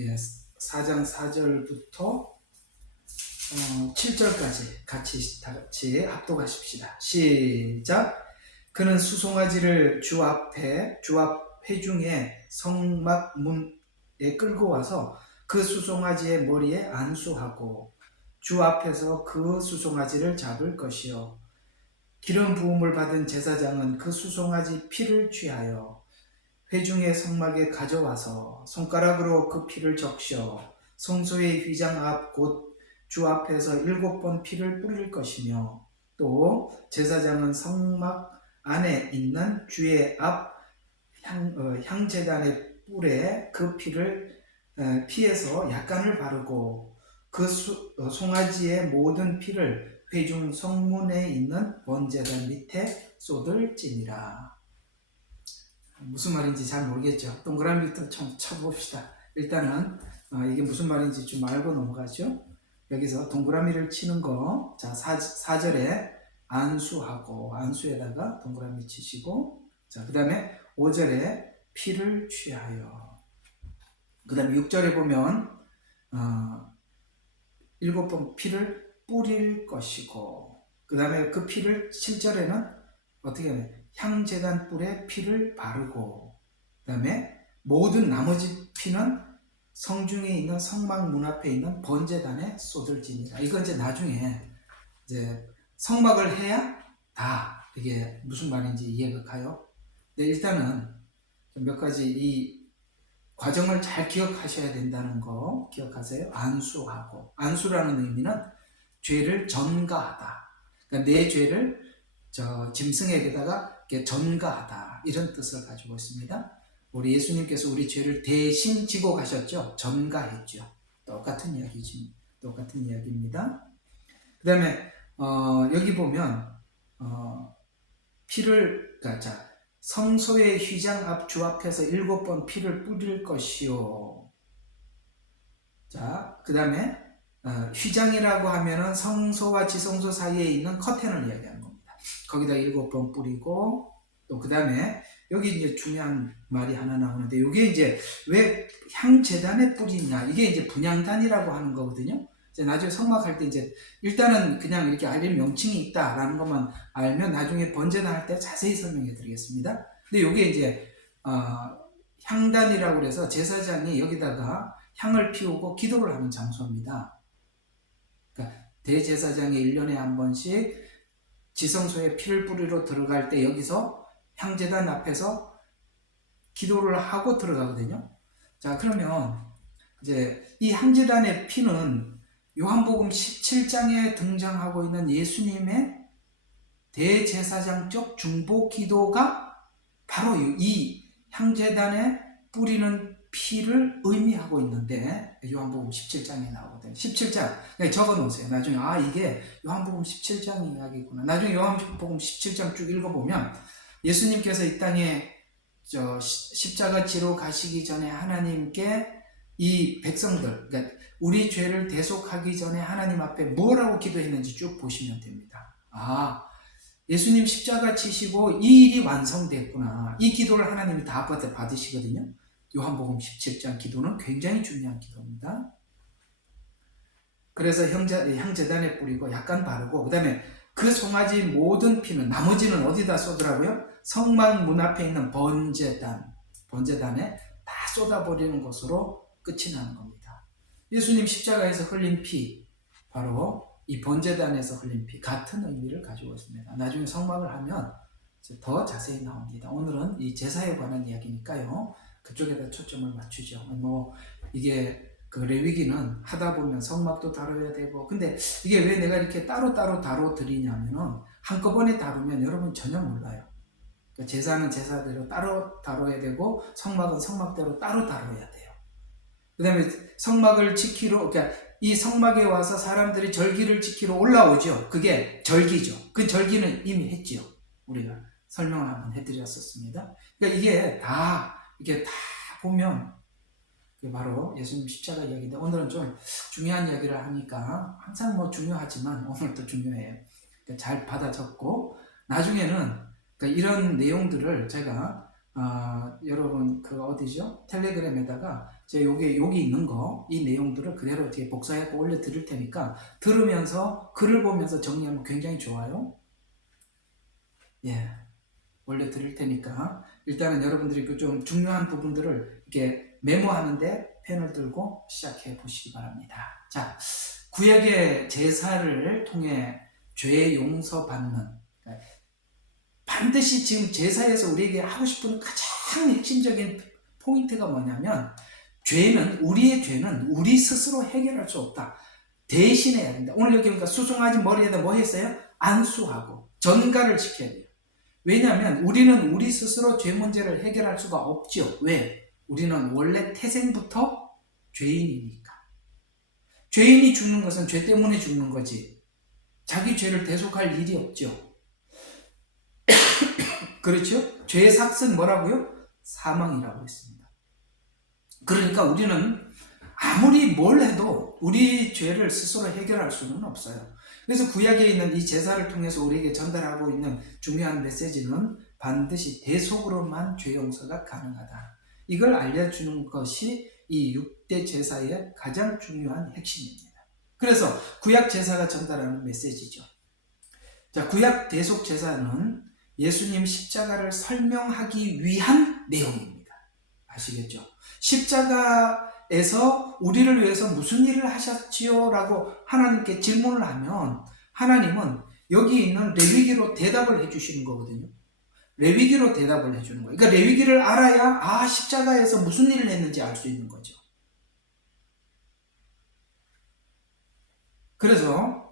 예, 4장 4절부터 7절까지 같이 합독하십시다. 시작. 그는 수송아지를 주 앞 회중의 성막 문에 끌고 와서 그 수송아지의 머리에 안수하고 주 앞에서 그 수송아지를 잡을 것이요 기름 부음을 받은 제사장은 그 수송아지 피를 취하여 회중의 성막에 가져와서 손가락으로 그 피를 적셔 성소의 휘장 앞 곧 주 앞에서 7번 피를 뿌릴 것이며 또 제사장은 성막 안에 있는 주의 앞 향제단의 뿔에 그 피에서 약간을 바르고 그 송아지의 모든 피를 회중 성문에 있는 번제단 밑에 쏟을지니라. 무슨 말인지 잘 모르겠죠. 동그라미부터 좀 쳐봅시다. 일단은 이게 무슨 말인지 좀 알고 넘어가죠. 여기서 동그라미를 치는 거, 자 4절에 안수하고 안수에다가 동그라미 치시고, 자 그 다음에 5절에 피를 취하여, 그 다음에 6절에 보면 7번 피를 뿌릴 것이고, 그 다음에 그 피를 7절에는 어떻게 하냐, 향제단 뿔에 피를 바르고, 그 다음에 모든 나머지 피는 성중에 있는 성막 문 앞에 있는 번제단에 쏟을지니라. 이건 이제 나중에 이제 성막을 해야 다 이게 무슨 말인지 이해가 가요. 근데 일단은 몇 가지 이 과정을 잘 기억하셔야 된다는 거 기억하세요. 안수하고, 안수라는 의미는 죄를 전가하다. 그러니까 내 죄를 짐승에게다가 전가하다, 이런 뜻을 가지고 있습니다. 우리 예수님께서 우리 죄를 대신 지고 가셨죠. 전가했죠. 똑같은 이야기입니다. 그 다음에 여기 보면 피를, 자 성소의 휘장 앞 주 앞에서 7번 피를 뿌릴 것이요. 자, 그 다음에 휘장이라고 하면은 성소와 지성소 사이에 있는 커튼을 이야기하는 겁니다. 거기다 7번 뿌리고, 또 그 다음에 여기 이제 중요한 말이 하나 나오는데, 이게 이제 왜 향제단에 뿌리냐, 이게 이제 분향단이라고 하는 거거든요. 이제 나중에 성막할 때 이제 일단은 그냥 이렇게 알릴 명칭이 있다라는 것만 알면 나중에 번제단 할 때 자세히 설명해 드리겠습니다. 근데 이게 이제 향단이라고 해서 제사장이 여기다가 향을 피우고 기도를 하는 장소입니다. 그러니까 대제사장이 1년에 한 번씩 지성소에 피를 뿌리러 들어갈 때 여기서 향제단 앞에서 기도를 하고 들어가거든요. 자, 그러면 이제 이 향제단의 피는 요한복음 17장에 등장하고 있는 예수님의 대제사장적 중보 기도가 바로 이 향제단에 뿌리는 피를 의미하고 있는데, 요한복음 17장에 나오거든요. 17장 적어 놓으세요. 나중에 이게 요한복음 17장 이야기구나. 나중에 요한복음 17장 쭉 읽어보면 예수님께서 이 땅에 십자가 지로 가시기 전에 하나님께 이 백성들, 그러니까 우리 죄를 대속하기 전에 하나님 앞에 뭐라고 기도했는지 쭉 보시면 됩니다. 예수님 십자가 지시고 이 일이 완성됐구나. 이 기도를 하나님이 다 받으시거든요. 요한복음 17장 기도는 굉장히 중요한 기도입니다. 그래서 향제단에 뿌리고 약간 바르고, 그 다음에 그 송아지 모든 피는, 나머지는 어디다 쏟으라고요? 성막 문 앞에 있는 번제단에 다 쏟아버리는 것으로 끝이 나는 겁니다. 예수님 십자가에서 흘린 피, 바로 이 번제단에서 흘린 피, 같은 의미를 가지고 있습니다. 나중에 성막을 하면 더 자세히 나옵니다. 오늘은 이 제사에 관한 이야기니까요, 그쪽에다 초점을 맞추죠. 이게 레위기는 하다 보면 성막도 다뤄야 되고, 근데 이게 왜 내가 이렇게 따로따로 다뤄드리냐면은 한꺼번에 다루면 여러분 전혀 몰라요. 그러니까 제사는 제사대로 따로 다뤄야 되고, 성막은 성막대로 따로 다뤄야 돼요. 그 다음에 성막을 지키러, 그러니까 이 성막에 와서 사람들이 절기를 지키러 올라오죠. 그게 절기죠. 그 절기는 이미 했지요. 우리가 설명을 한번 해드렸었습니다. 그러니까 이게 다 보면 바로 예수님 십자가 이야기인데, 오늘은 좀 중요한 이야기를 하니까, 항상 중요하지만 오늘도 중요해요. 그러니까 잘 받아 적고, 나중에는 이런 내용들을 제가 여러분 그 어디죠? 텔레그램에다가 제가 여기 있는 거 이 내용들을 그대로 뒤에 복사해서 올려 드릴 테니까 들으면서 글을 보면서 정리하면 굉장히 좋아요. 예, 올려 드릴 테니까 일단은 여러분들이 그 좀 중요한 부분들을 이렇게 메모하는데 펜을 들고 시작해 보시기 바랍니다. 자, 구약의 제사를 통해 죄 용서받는, 반드시 지금 제사에서 우리에게 하고 싶은 가장 핵심적인 포인트가 뭐냐면, 우리의 죄는 우리 스스로 해결할 수 없다. 대신해야 된다. 오늘 여기 보니까 수송아지 머리에다 뭐 했어요? 안수하고 전가를 지켜야 돼요. 왜냐하면 우리는 우리 스스로 죄 문제를 해결할 수가 없죠. 왜? 우리는 원래 태생부터 죄인이니까. 죄인이 죽는 것은 죄 때문에 죽는 거지, 자기 죄를 대속할 일이 없죠. 그렇죠? 죄의 삭은 뭐라고요? 사망이라고 했습니다. 그러니까 우리는 아무리 뭘 해도 우리 죄를 스스로 해결할 수는 없어요. 그래서 구약에 있는 이 제사를 통해서 우리에게 전달하고 있는 중요한 메시지는 반드시 대속으로만 죄 용서가 가능하다. 이걸 알려주는 것이 이 6대 제사의 가장 중요한 핵심입니다. 그래서 구약 제사가 전달하는 메시지죠. 자, 구약 대속 제사는 예수님 십자가를 설명하기 위한 내용입니다. 아시겠죠? 십자가에서 우리를 위해서 무슨 일을 하셨지요? 라고 하나님께 질문을 하면 하나님은 여기 있는 레위기로 대답을 해주시는 거거든요. 레위기로 대답을 해주는 거예요. 그러니까 레위기를 알아야 십자가에서 무슨 일을 했는지 알 수 있는 거죠. 그래서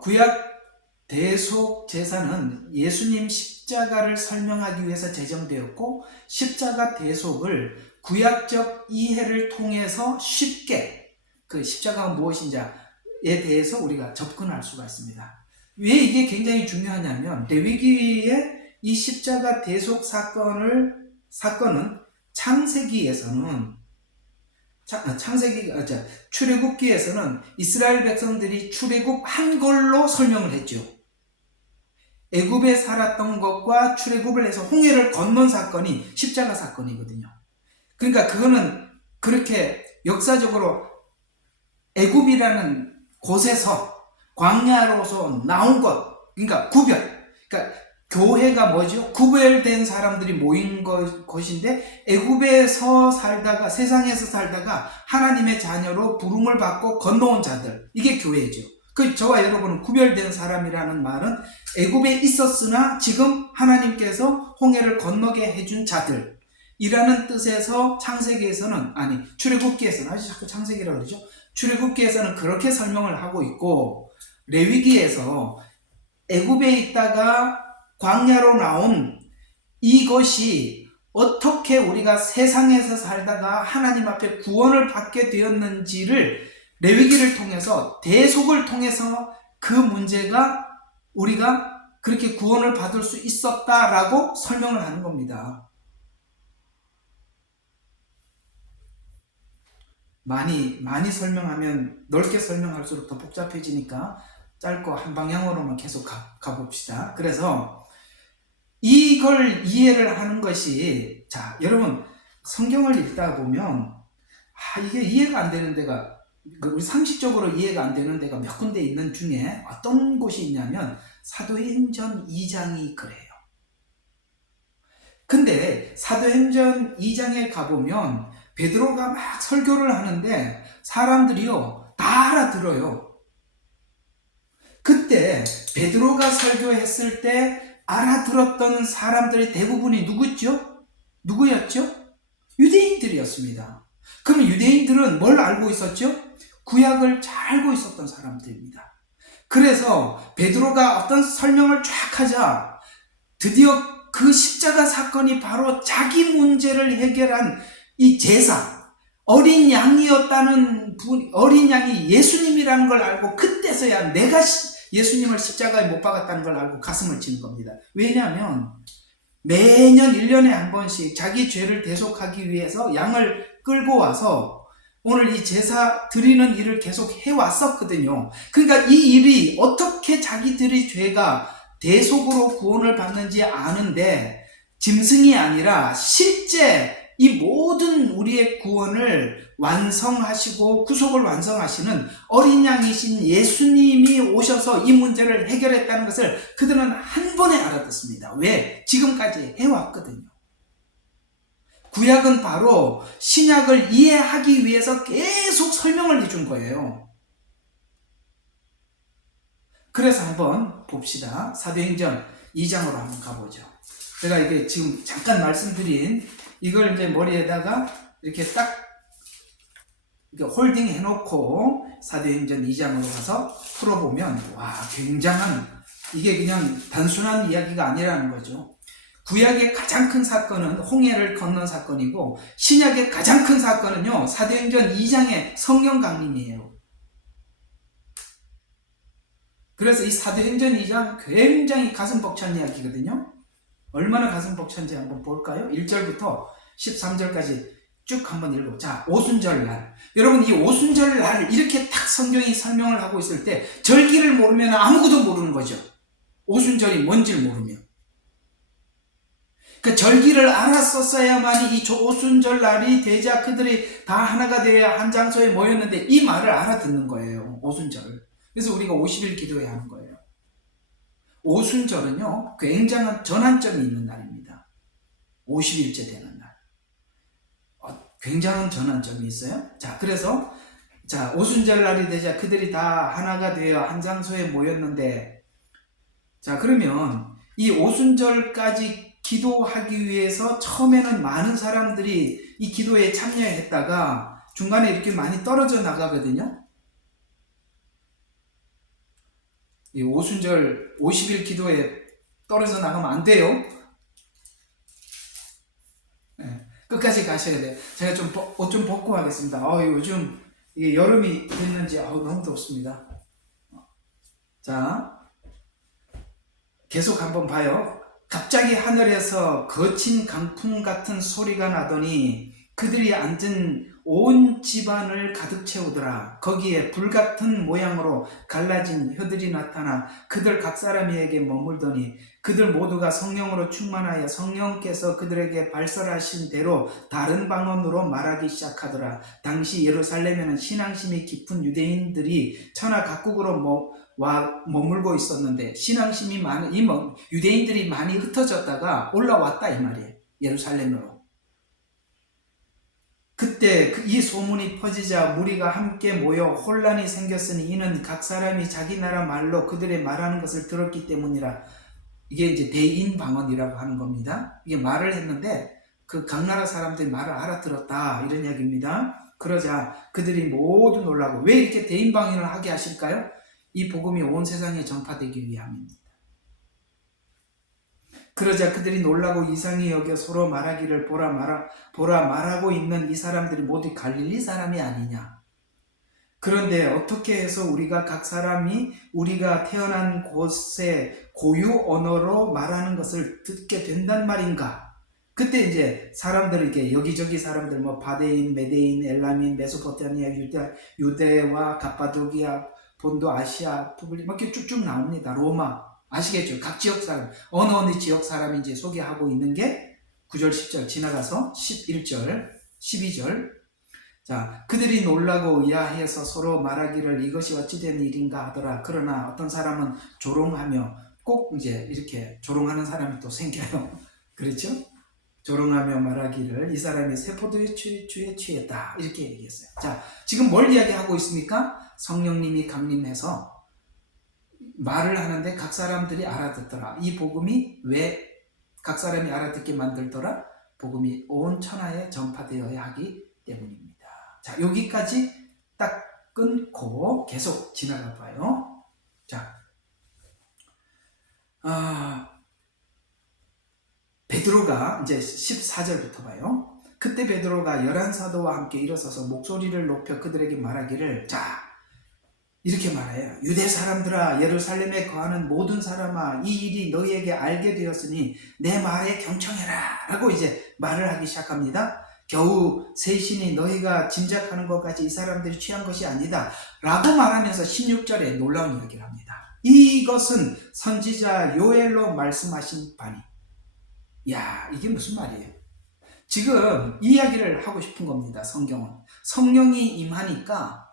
구약 대속 제사는 예수님 십자가를 설명하기 위해서 제정되었고, 십자가 대속을 구약적 이해를 통해서 쉽게 그 십자가가 무엇인지에 대해서 우리가 접근할 수가 있습니다. 왜 이게 굉장히 중요하냐면, 레위기의 이 십자가 대속 사건은 출애굽기에서는 이스라엘 백성들이 출애굽한 걸로 설명을 했죠. 애굽에 살았던 것과 출애굽을 해서 홍해를 건넌 사건이 십자가 사건이거든요. 그러니까 그거는 그렇게 역사적으로 애굽이라는 곳에서 광야로서 나온 것, 그러니까 그러니까 교회가 뭐죠? 구별된 사람들이 모인 것인데, 애굽에서 살다가, 세상에서 살다가 하나님의 자녀로 부름을 받고 건너온 자들, 이게 교회죠. 저와 여러분은 구별된 사람이라는 말은 애굽에 있었으나 지금 하나님께서 홍해를 건너게 해준 자들 이라는 뜻에서 출애굽기에서는, 아주 자꾸 창세기라고 그러죠. 출애굽기에서는 그렇게 설명을 하고 있고, 레위기에서 애굽에 있다가 광야로 나온 이것이 어떻게 우리가 세상에서 살다가 하나님 앞에 구원을 받게 되었는지를 레위기를 통해서, 대속을 통해서 그 문제가 우리가 그렇게 구원을 받을 수 있었다라고 설명을 하는 겁니다. 많이 설명하면, 넓게 설명할수록 더 복잡해지니까 짧고 한 방향으로만 계속 가봅시다. 그래서 이걸 이해를 하는 것이, 자, 여러분 성경을 읽다 보면 이게 이해가 안 되는 데가, 우리 상식적으로 이해가 안 되는 데가 몇 군데 있는 중에 어떤 곳이 있냐면 사도행전 2장이 그래요. 근데 사도행전 2장에 가보면 베드로가 막 설교를 하는데 사람들이요 다 알아들어요. 그때 베드로가 설교했을 때 알아들었던 사람들의 대부분이 누구였죠? 유대인들이었습니다. 그럼 유대인들은 뭘 알고 있었죠? 구약을 잘 알고 있었던 사람들입니다. 그래서 베드로가 어떤 설명을 쫙 하자 드디어 그 십자가 사건이 바로 자기 문제를 해결한 이 제사, 어린 양이었다는 어린 양이 예수님이라는 걸 알고, 그때서야 내가 예수님을 십자가에 못 박았다는 걸 알고 가슴을 치는 겁니다. 왜냐하면 매년 1년에 한 번씩 자기 죄를 대속하기 위해서 양을 끌고 와서 오늘 이 제사 드리는 일을 계속 해왔었거든요. 그러니까 이 일이 어떻게 자기들의 죄가 대속으로 구원을 받는지 아는데, 짐승이 아니라 실제 이 모든 우리의 구원을 완성하시고 구속을 완성하시는 어린 양이신 예수님이 오셔서 이 문제를 해결했다는 것을 그들은 한 번에 알아듣습니다. 왜? 지금까지 해왔거든요. 구약은 바로 신약을 이해하기 위해서 계속 설명을 해준 거예요. 그래서 한번 봅시다. 사도행전 2장으로 한번 가보죠. 제가 이게 지금 잠깐 말씀드린 이걸 이제 머리에다가 이렇게 딱 이렇게 홀딩 해놓고 사도행전 2장으로 가서 풀어보면 와, 굉장한, 이게 그냥 단순한 이야기가 아니라는 거죠. 구약의 가장 큰 사건은 홍해를 건넌 사건이고 신약의 가장 큰 사건은요, 사도행전 2장의 성령 강림이에요. 그래서 이 사도행전 2장 굉장히 가슴 벅찬 이야기거든요. 얼마나 가슴 벅찬지 한번 볼까요? 1절부터 13절까지 쭉 한번 읽어. 자, 오순절날. 여러분, 이 오순절날 이렇게 딱 성경이 설명을 하고 있을 때 절기를 모르면 아무것도 모르는 거죠. 오순절이 뭔지를 모르면. 그 절기를 알았었어야만이 이 오순절날이 되자 그들이 다 하나가 되어 한 장소에 모였는데 이 말을 알아듣는 거예요. 오순절. 그래서 우리가 50일 기도해야 하는 거예요. 오순절은요, 굉장한 전환점이 있는 날입니다. 50일째 되는 날. 굉장한 전환점이 있어요. 자, 그래서, 자, 오순절 날이 되자 그들이 다 하나가 되어 한 장소에 모였는데, 자, 그러면 이 오순절까지 기도하기 위해서 처음에는 많은 사람들이 이 기도에 참여했다가 중간에 이렇게 많이 떨어져 나가거든요. 이 오순절 50일 기도에 떨어져 나가면 안 돼요. 네, 끝까지 가셔야 돼요. 제가 좀 옷 좀 벗고 하겠습니다. 요즘 이게 여름이 됐는지 너무 덥습니다. 자, 계속 한번 봐요. 갑자기 하늘에서 거친 강풍 같은 소리가 나더니 그들이 앉은 온 집안을 가득 채우더라. 거기에 불같은 모양으로 갈라진 혀들이 나타나 그들 각 사람에게 머물더니 그들 모두가 성령으로 충만하여 성령께서 그들에게 발설하신 대로 다른 방언으로 말하기 시작하더라. 당시 예루살렘에는 신앙심이 깊은 유대인들이 천하 각국으로 머물고 있었는데 신앙심이 많은 유대인들이 많이 흩어졌다가 올라왔다 이 말이에요. 예루살렘으로. 그때 이 소문이 퍼지자 무리가 함께 모여 혼란이 생겼으니 이는 각 사람이 자기 나라 말로 그들의 말하는 것을 들었기 때문이라. 이게 이제 대인 방언이라고 하는 겁니다. 이게 말을 했는데 그 각 나라 사람들이 말을 알아들었다 이런 이야기입니다. 그러자 그들이 모두 놀라고. 왜 이렇게 대인 방언을 하게 하실까요? 이 복음이 온 세상에 전파되기 위함입니다. 그러자 그들이 놀라고 이상히 여겨 서로 말하기를 보라 말하고 있는 이 사람들이 모두 갈릴리 사람이 아니냐. 그런데 어떻게 해서 우리가 각 사람이 우리가 태어난 곳의 고유 언어로 말하는 것을 듣게 된단 말인가. 그때 이제 사람들에게 여기저기 사람들 바데인, 메데인, 엘라민, 메소포타미아, 유대와 갑바도기아, 본도, 아시아, 푸블리 이렇게 쭉쭉 나옵니다. 로마. 아시겠죠? 각 지역 사람, 어느 지역 사람인지 소개하고 있는 게 9절, 10절 지나가서 11절, 12절. 자, 그들이 놀라고 의아해서 서로 말하기를 이것이 어찌된 일인가 하더라. 그러나 어떤 사람은 조롱하며 꼭 이제 이렇게 조롱하는 사람이 또 생겨요. 그렇죠? 조롱하며 말하기를 이 사람이 세포도의 주에 취했다. 이렇게 얘기했어요. 자, 지금 뭘 이야기하고 있습니까? 성령님이 강림해서 말을 하는데 각 사람들이 알아듣더라. 이 복음이 왜 각 사람이 알아듣게 만들더라? 복음이 온 천하에 전파되어야 하기 때문입니다. 자, 여기까지 딱 끊고 계속 지나가 봐요. 자, 베드로가 이제 14절부터 봐요. 그때 베드로가 11사도와 함께 일어서서 목소리를 높여 그들에게 말하기를, 자, 이렇게 말해요. 유대 사람들아, 예루살렘에 거하는 모든 사람아, 이 일이 너희에게 알게 되었으니 내 말에 경청해라 라고 이제 말을 하기 시작합니다. 겨우 셋이니 너희가 짐작하는 것까지 이 사람들이 취한 것이 아니다 라고 말하면서 16절에 놀라운 이야기를 합니다. 이것은 선지자 요엘로 말씀하신 바니. 야, 이게 무슨 말이에요? 지금 이야기를 하고 싶은 겁니다. 성경은. 성령이 임하니까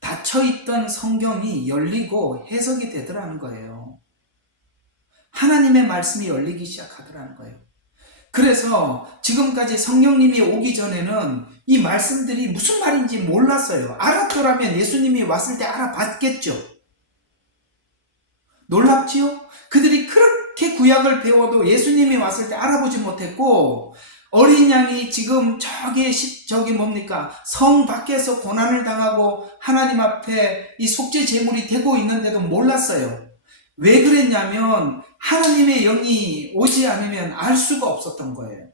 닫혀있던 성경이 열리고 해석이 되더라는 거예요. 하나님의 말씀이 열리기 시작하더라는 거예요. 그래서 지금까지 성령님이 오기 전에는 이 말씀들이 무슨 말인지 몰랐어요. 알았더라면 예수님이 왔을 때 알아봤겠죠. 놀랍지요? 그들이 그렇게 구약을 배워도 예수님이 왔을 때 알아보지 못했고, 어린 양이 지금 저기 뭡니까? 성 밖에서 고난을 당하고 하나님 앞에 이 속죄 제물이 되고 있는데도 몰랐어요. 왜 그랬냐면 하나님의 영이 오지 않으면 알 수가 없었던 거예요.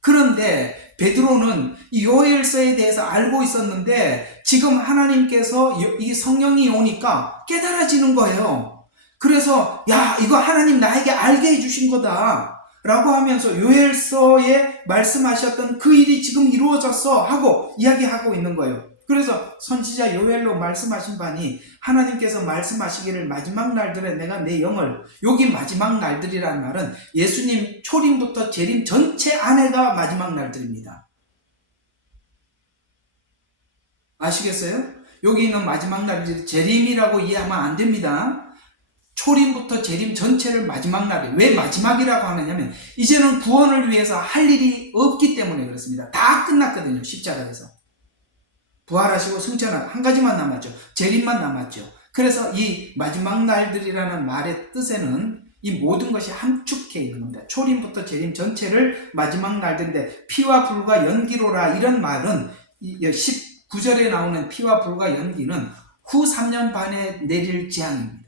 그런데 베드로는 이 요엘서에 대해서 알고 있었는데 지금 하나님께서 이 성령이 오니까 깨달아지는 거예요. 그래서 야, 이거 하나님 나에게 알게 해주신 거다 라고 하면서 요엘서에 말씀하셨던 그 일이 지금 이루어졌어 하고 이야기하고 있는 거예요. 그래서 선지자 요엘로 말씀하신 바니 하나님께서 말씀하시기를 마지막 날들에 내가 내 영을, 여기 마지막 날들이라는 말은 예수님 초림부터 재림 전체 안에가 마지막 날들입니다. 아시겠어요? 여기 있는 마지막 날들 재림이라고 이해하면 안 됩니다. 초림부터 재림 전체를 마지막 날에, 왜 마지막이라고 하느냐면 이제는 구원을 위해서 할 일이 없기 때문에 그렇습니다. 다 끝났거든요. 십자가에서 부활하시고 승천한 한 가지만 남았죠. 재림만 남았죠. 그래서 이 마지막 날들이라는 말의 뜻에는 이 모든 것이 함축해 있는 겁니다. 초림부터 재림 전체를 마지막 날들인데 피와 불과 연기로라 이런 말은 19절에 나오는 피와 불과 연기는 후 3년 반에 내릴 재앙입니다.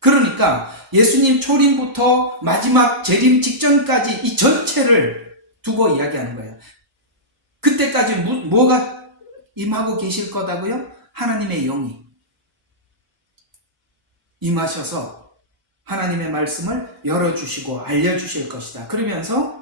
그러니까 예수님 초림부터 마지막 재림 직전까지 이 전체를 두고 이야기하는 거예요. 그때까지 뭐가 임하고 계실 거다고요? 하나님의 영이 임하셔서 하나님의 말씀을 열어주시고 알려주실 것이다. 그러면서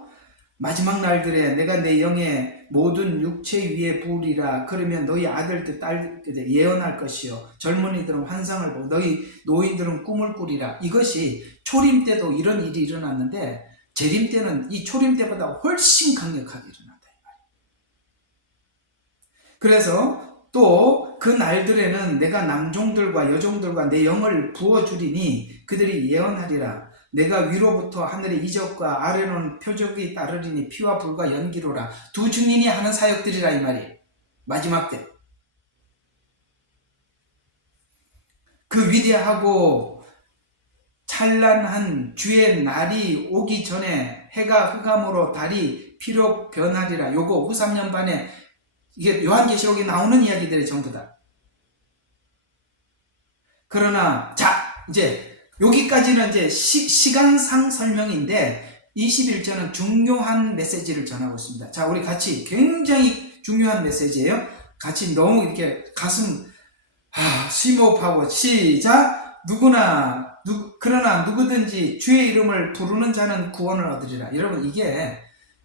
마지막 날들에 내가 내 영의 모든 육체 위에 부으리라. 그러면 너희 아들들 딸들 예언할 것이요 젊은이들은 환상을 보고 너희 노인들은 꿈을 꾸리라. 이것이 초림 때도 이런 일이 일어났는데 재림 때는 이 초림 때보다 훨씬 강력하게 일어난다. 그래서 또 그 날들에는 내가 남종들과 여종들과 내 영을 부어주리니 그들이 예언하리라. 내가 위로부터 하늘의 이적과 아래로는 표적이 따르리니 피와 불과 연기로라. 두 증인이 하는 사역들이라 이 말이 마지막 때. 그 위대하고 찬란한 주의 날이 오기 전에 해가 흑암으로 달이 피로 변하리라. 요거 후 3년 반에 이게 요한계시록에 나오는 이야기들이 전부 다. 그러나 자 이제 여기까지는 이제 시간상 설명인데 21절은 중요한 메시지를 전하고 있습니다. 자, 우리 같이 굉장히 중요한 메시지예요. 같이 너무 이렇게 가슴 심호흡하고 시작. 그러나 누구든지 주의 이름을 부르는 자는 구원을 얻으리라. 여러분 이게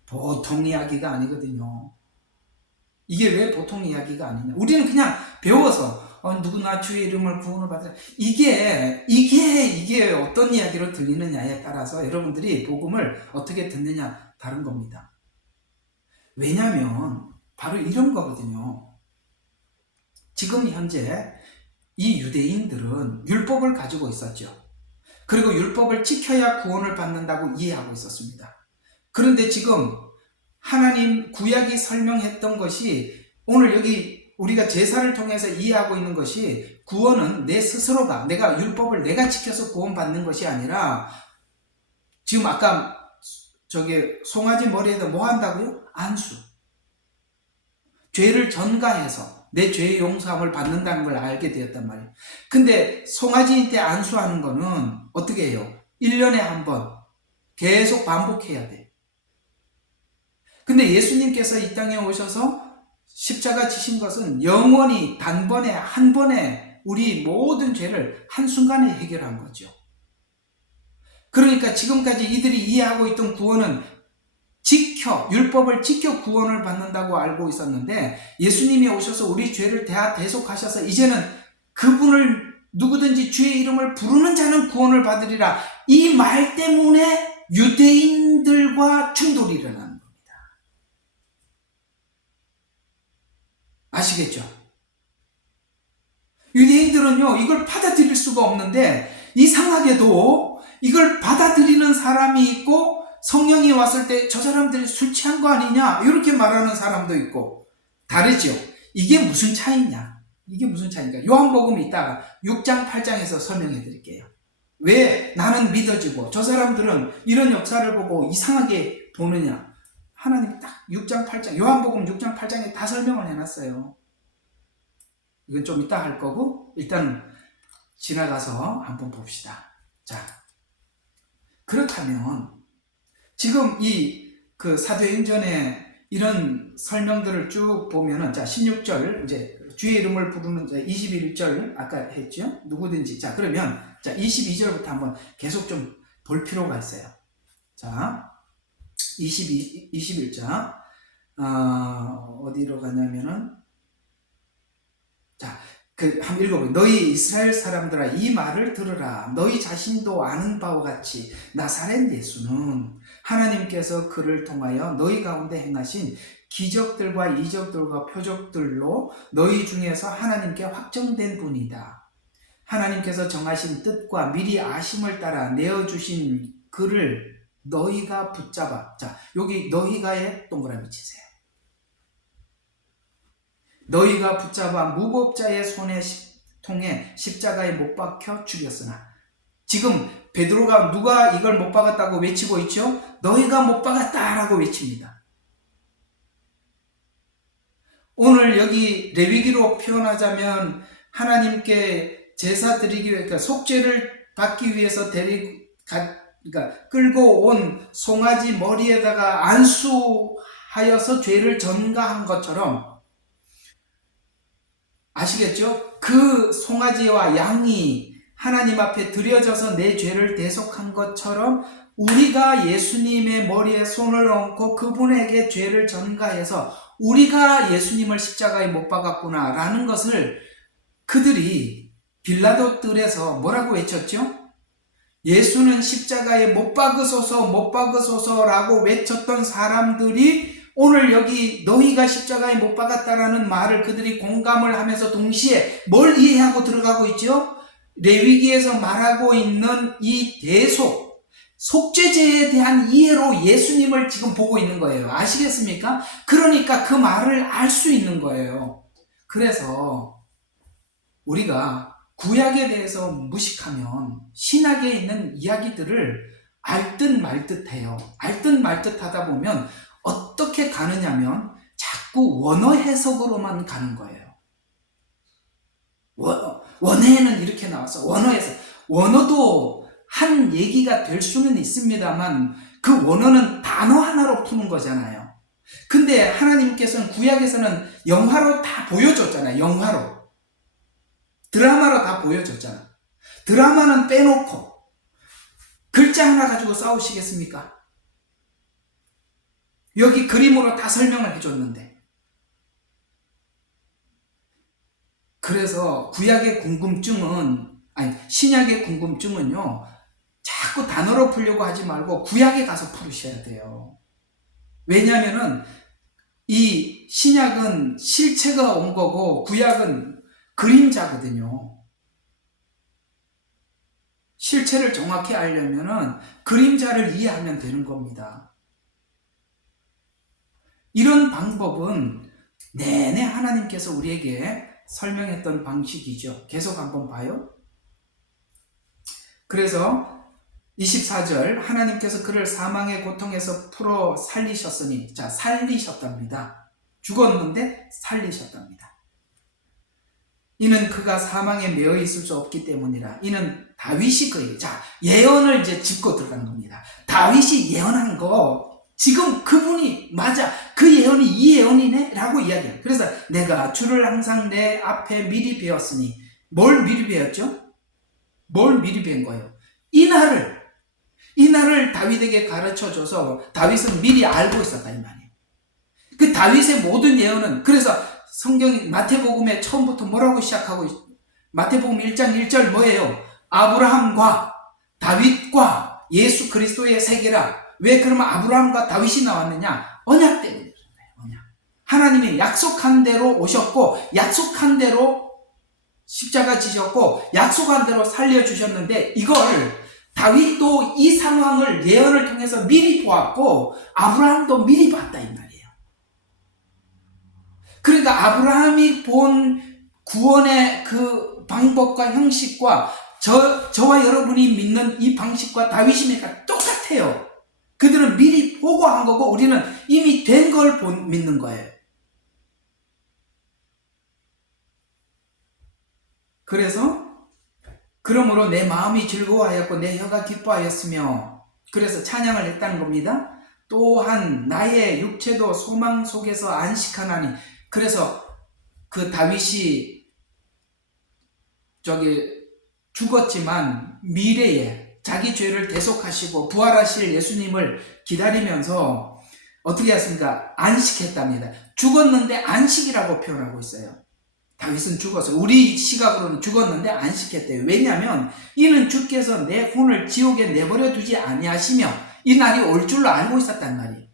보통 이야기가 아니거든요. 이게 왜 보통 이야기가 아니냐? 우리는 그냥 배워서 누구나 주의 이름을 구원을 받으라. 이게 어떤 이야기로 들리느냐에 따라서 여러분들이 복음을 어떻게 듣느냐 다른 겁니다. 왜냐하면 바로 이런 거거든요. 지금 현재 이 유대인들은 율법을 가지고 있었죠. 그리고 율법을 지켜야 구원을 받는다고 이해하고 있었습니다. 그런데 지금 하나님 구약이 설명했던 것이 오늘 여기 우리가 제사를 통해서 이해하고 있는 것이 구원은 내 스스로가 내가 율법을 내가 지켜서 구원받는 것이 아니라 지금 아까 송아지 머리에다 뭐 한다고요? 안수. 죄를 전가해서 내 죄의 용서함을 받는다는 걸 알게 되었단 말이에요. 근데 송아지 때 안수하는 거는 어떻게 해요? 1년에 한 번 계속 반복해야 돼. 근데 예수님께서 이 땅에 오셔서 십자가 지신 것은 영원히 단번에 한 번에 우리 모든 죄를 한순간에 해결한 거죠. 그러니까 지금까지 이들이 이해하고 있던 구원은 율법을 지켜 구원을 받는다고 알고 있었는데 예수님이 오셔서 우리 죄를 대속하셔서 이제는 그분을 누구든지 주의 이름을 부르는 자는 구원을 받으리라. 이 말 때문에 유대인들과 충돌이 일어나는 겁니다. 아시겠죠? 유대인들은요, 이걸 받아들일 수가 없는데, 이상하게도 이걸 받아들이는 사람이 있고, 성령이 왔을 때 저 사람들이 술 취한 거 아니냐? 이렇게 말하는 사람도 있고, 다르죠? 이게 무슨 차이냐? 이게 무슨 차이인가? 요한복음 이따가 6장, 8장에서 설명해 드릴게요. 왜 나는 믿어지고, 저 사람들은 이런 역사를 보고 이상하게 보느냐? 하나님 딱 6장, 8장, 요한복음 6장, 8장에 다 설명을 해놨어요. 이건 좀 이따 할 거고, 일단 지나가서 한번 봅시다. 자, 그렇다면 지금 그 사도행전에 이런 설명들을 쭉 보면은, 자, 16절, 이제 주의 이름을 부르는 21절 아까 했죠? 누구든지. 자, 그러면 자, 22절부터 한번 계속 좀 볼 필요가 있어요. 자, 21절. 어디로 가냐면은, 자, 한번 읽어보세요. 너희 이스라엘 사람들아, 이 말을 들으라. 너희 자신도 아는 바와 같이 나사렛 예수는 하나님께서 그를 통하여 너희 가운데 행하신 기적들과 이적들과 표적들로 너희 중에서 하나님께 확정된 분이다. 하나님께서 정하신 뜻과 미리 아심을 따라 내어주신 그를 너희가 붙잡아. 자, 여기 너희가에 동그라미 치세요. 너희가 붙잡아 무법자의 손에 통해 십자가에 못 박혀 죽였으나. 지금 베드로가 누가 이걸 못 박았다고 외치고 있죠? 너희가 못 박았다라고 외칩니다. 오늘 여기 레위기로 표현하자면 하나님께 제사 드리기 위해, 그러니까 속죄를 받기 위해서 그러니까 끌고 온 송아지 머리에다가 안수하여서 죄를 전가한 것처럼, 아시겠죠? 그 송아지와 양이 하나님 앞에 드려져서 내 죄를 대속한 것처럼 우리가 예수님의 머리에 손을 얹고 그분에게 죄를 전가해서 우리가 예수님을 십자가에 못 박았구나 라는 것을 그들이 빌라도 뜰에서 뭐라고 외쳤죠? 예수는 십자가에 못 박으소서 못 박으소서라고 외쳤던 사람들이 오늘 여기 너희가 십자가에 못 박았다라는 말을 그들이 공감을 하면서 동시에 뭘 이해하고 들어가고 있죠? 레위기에서 말하고 있는 이 속죄제에 대한 이해로 예수님을 지금 보고 있는 거예요. 아시겠습니까? 그러니까 그 말을 알 수 있는 거예요. 그래서 우리가 구약에 대해서 무식하면 신약에 있는 이야기들을 알 듯 말 듯 해요. 알 듯 말 듯 하다 보면 어떻게 가느냐면 자꾸 원어 해석으로만 가는 거예요. 원어에는 이렇게 나와서 원어도 한 얘기가 될 수는 있습니다만 그 원어는 단어 하나로 푸는 거잖아요. 근데 하나님께서는 구약에서는 영화로 다 보여줬잖아요. 영화로. 드라마로 다 보여줬잖아. 드라마는 빼놓고 글자 하나 가지고 싸우시겠습니까? 여기 그림으로 다 설명을 해줬는데. 그래서 구약의 궁금증은, 신약의 궁금증은요, 자꾸 단어로 풀려고 하지 말고 구약에 가서 풀으셔야 돼요. 왜냐하면은 이 신약은 실체가 온 거고 구약은 그림자거든요. 실체를 정확히 알려면은 그림자를 이해하면 되는 겁니다. 이런 방법은 내내 하나님께서 우리에게 설명했던 방식이죠. 계속 한번 봐요. 그래서 24절, 하나님께서 그를 사망의 고통에서 풀어 살리셨으니, 자, 살리셨답니다. 죽었는데 살리셨답니다. 이는 그가 사망에 매여 있을 수 없기 때문이라. 이는 다윗이 그에게, 자, 예언을 이제 짚고 들어간 겁니다. 다윗이 예언한 거, 지금 그분이, 맞아, 그 예언이 이 예언이네? 라고 이야기해요. 그래서 내가 주를 항상 내 앞에 미리 배웠으니, 뭘 미리 배웠죠? 뭘 미리 배운 거예요? 이 날을 다윗에게 가르쳐줘서 다윗은 미리 알고 있었다 이 말이에요. 그 다윗의 모든 예언은, 그래서 성경 마태복음에 처음부터 뭐라고 시작하고 마태복음 1장 1절 뭐예요? 아브라함과 다윗과 예수 그리스도의 세계라. 왜 그러면 아브라함과 다윗이 나왔느냐? 언약 때문에. 언약. 하나님이 약속한 대로 오셨고 약속한 대로 십자가 지셨고 약속한 대로 살려주셨는데 이걸 다윗도 이 상황을 예언을 통해서 미리 보았고 아브라함도 미리 봤다 이 말이에요. 그러니까 아브라함이 본 구원의 그 방법과 형식과 저와 여러분이 믿는 이 방식과 다윗이 똑같아요. 그들은 미리 보고 한 거고 우리는 이미 된 걸 믿는 거예요. 그러므로 내 마음이 즐거워하였고 내 혀가 기뻐하였으며 그래서 찬양을 했다는 겁니다. 또한 나의 육체도 소망 속에서 안식하나니 그래서 그 다윗이 죽었지만 미래에 자기 죄를 대속하시고 부활하실 예수님을 기다리면서 어떻게 했습니까? 안식했답니다. 죽었는데 안식이라고 표현하고 있어요. 다윗은 죽어서 우리 시각으로는 죽었는데 안식했대요. 왜냐하면 이는 주께서 내 혼을 지옥에 내버려 두지 아니하시며 이 날이 올 줄로 알고 있었단 말이에요.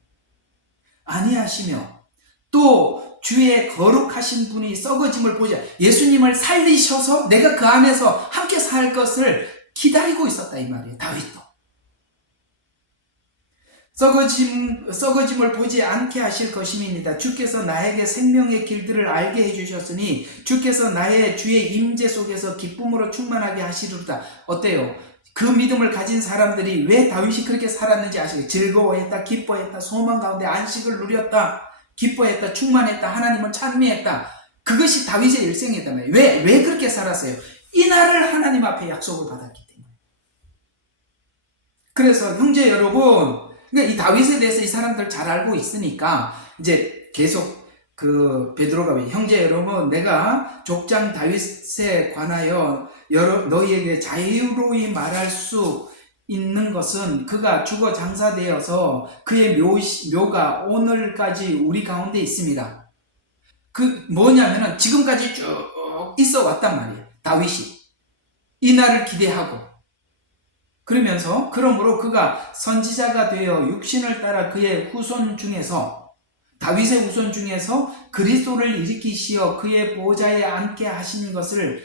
아니하시며 또 주의 거룩하신 분이 썩어짐을 보자 예수님을 살리셔서 내가 그 안에서 함께 살 것을 기다리고 있었다 이 말이에요. 다윗도 썩어짐을 보지 않게 하실 것임입니다. 주께서 나에게 생명의 길들을 알게 해주셨으니 주께서 나의 주의 임재 속에서 기쁨으로 충만하게 하시리로다. 어때요? 그 믿음을 가진 사람들이 왜 다윗이 그렇게 살았는지 아시겠어요? 즐거워했다, 기뻐했다, 소망 가운데 안식을 누렸다, 기뻐했다, 충만했다, 하나님을 찬미했다. 그것이 다윗의 일생이었단 말이에요. 왜 그렇게 살았어요? 이 날을 하나님 앞에 약속을 받았기 때문에. 그래서 형제 여러분, 그러니까 이 다윗에 대해서 이 사람들 잘 알고 있으니까 이제 계속 그 베드로가 형제 여러분 내가 족장 다윗에 관하여 너희에게 자유로이 말할 수 있는 것은 그가 죽어 장사되어서 그의 묘가 오늘까지 우리 가운데 있습니다. 그 뭐냐면은 지금까지 쭉 있어 왔단 말이에요. 다윗이 이 날을 기대하고 그러므로 그가 선지자가 되어 육신을 따라 그의 후손 중에서 다윗의 후손 중에서 그리스도를 일으키시어 그의 보좌에 앉게 하신 것을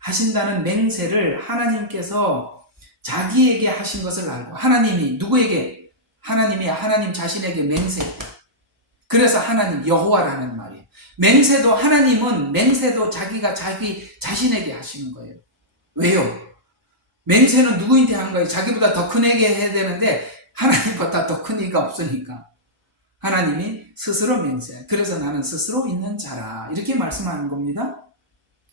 하신다는 맹세를 하나님께서 자기에게 하신 것을 알고 하나님이 누구에게? 하나님 자신에게 맹세했다. 그래서 하나님 여호와라는 말이에요. 맹세도 자기가 자기 자신에게 하시는 거예요. 왜요? 맹세는 누구한테 하는 거예요? 자기보다 더 큰 에게 해야 되는데 하나님보다 더 큰 이가 없으니까 하나님이 스스로 맹세. 그래서 나는 스스로 있는 자라 이렇게 말씀하는 겁니다.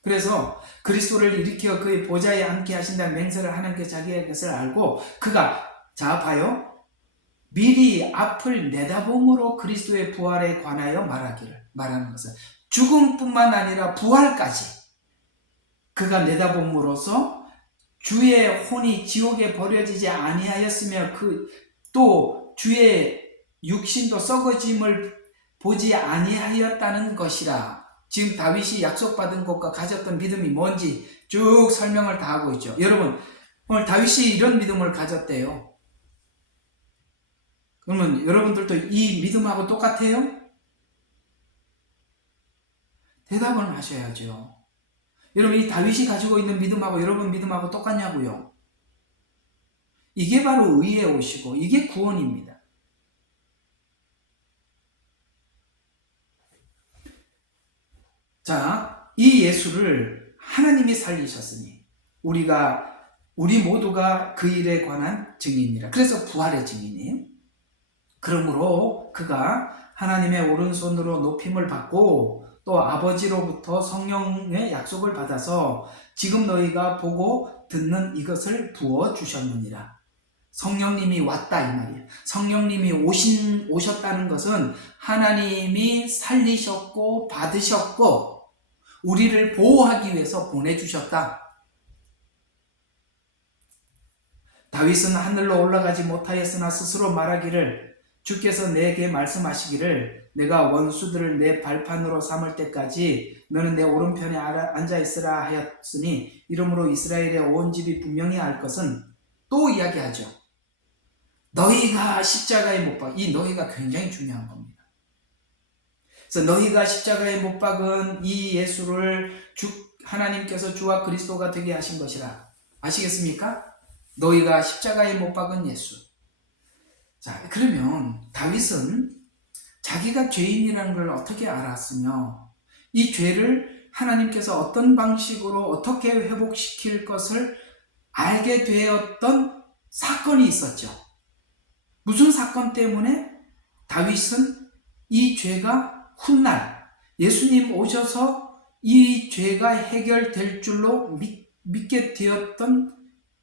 그래서 그리스도를 일으켜 그의 보좌에 앉게 하신다는 맹세를 하나님께 자기의 것을 알고 그가 자 봐요. 미리 앞을 내다봄으로 그리스도의 부활에 관하여 말하는 것은 죽음뿐만 아니라 부활까지 그가 내다봄으로써 주의 혼이 지옥에 버려지지 아니하였으며 또 주의 육신도 썩어짐을 보지 아니하였다는 것이라. 지금 다윗이 약속받은 것과 가졌던 믿음이 뭔지 쭉 설명을 다 하고 있죠. 여러분 오늘 다윗이 이런 믿음을 가졌대요. 그러면 여러분들도 이 믿음하고 똑같아요? 대답을 하셔야죠. 여러분 이 다윗이 가지고 있는 믿음하고 여러분 믿음하고 똑같냐고요? 이게 바로 의의 옷이고 이게 구원입니다. 자, 이 예수를 하나님이 살리셨으니 우리 모두가 그 일에 관한 증인이라. 그래서 부활의 증인이에요. 그러므로 그가 하나님의 오른손으로 높임을 받고 또 아버지로부터 성령의 약속을 받아서 지금 너희가 보고 듣는 이것을 부어주셨느니라. 성령님이 왔다 이 말이에요. 성령님이 오셨다는 것은 하나님이 살리셨고 받으셨고 우리를 보호하기 위해서 보내주셨다. 다윗은 하늘로 올라가지 못하였으나 스스로 말하기를 주께서 내게 말씀하시기를 내가 원수들을 내 발판으로 삼을 때까지 너는 내 오른편에 앉아있으라 하였으니 이러므로 이스라엘의 온 집이 분명히 알 것은 또 이야기하죠. 너희가 십자가에 못 박은, 이 너희가 굉장히 중요한 겁니다. 그래서 너희가 십자가에 못 박은 이 예수를 하나님께서 주와 그리스도가 되게 하신 것이라. 아시겠습니까? 너희가 십자가에 못 박은 예수. 자, 그러면 다윗은 자기가 죄인이라는 걸 어떻게 알았으며 이 죄를 하나님께서 어떤 방식으로 어떻게 회복시킬 것을 알게 되었던 사건이 있었죠. 무슨 사건 때문에 다윗은 이 죄가 훗날 예수님 오셔서 이 죄가 해결될 줄로 믿게 되었던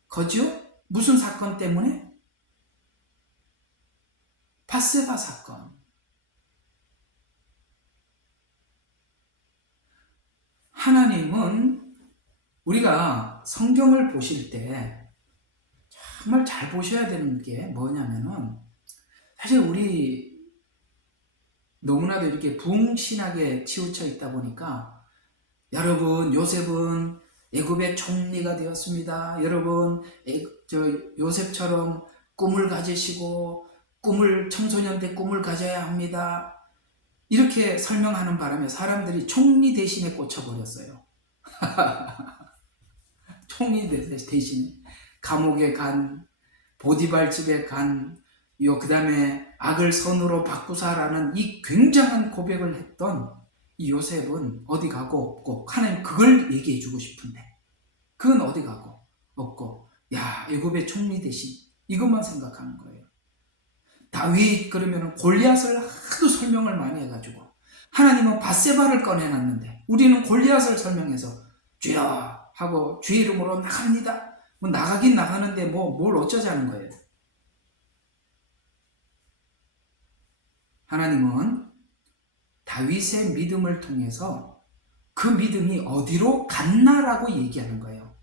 거죠? 무슨 사건 때문에? 밧세바 사건. 하나님은 우리가 성경을 보실 때 정말 잘 보셔야 되는 게 뭐냐면은, 사실 우리 너무나도 이렇게 부흥신학에 치우쳐 있다 보니까, 여러분 요셉은 애굽의 총리가 되었습니다. 여러분 요셉처럼 꿈을 가지시고 청소년 때 꿈을 가져야 합니다. 이렇게 설명하는 바람에 사람들이 총리 대신에 꽂혀버렸어요. 총리 대신에 감옥에 간, 보디발 집에 간, 그 다음에 악을 선으로 바꾸사라는 이 굉장한 고백을 했던 이 요셉은 어디 가고 없고, 하나님 그걸 얘기해 주고 싶은데 그건 어디 가고 없고, 야, 애굽의 총리 대신 이것만 생각하는 거예요. 다윗 그러면 골리앗을 하도 설명을 많이 해가지고, 하나님은 밧세바를 꺼내놨는데 우리는 골리앗을 설명해서 주여 하고 주의 이름으로 나갑니다. 뭐 나가긴 나가는데 뭘 어쩌자는 거예요. 하나님은 다윗의 믿음을 통해서 그 믿음이 어디로 갔나라고 얘기하는 거예요.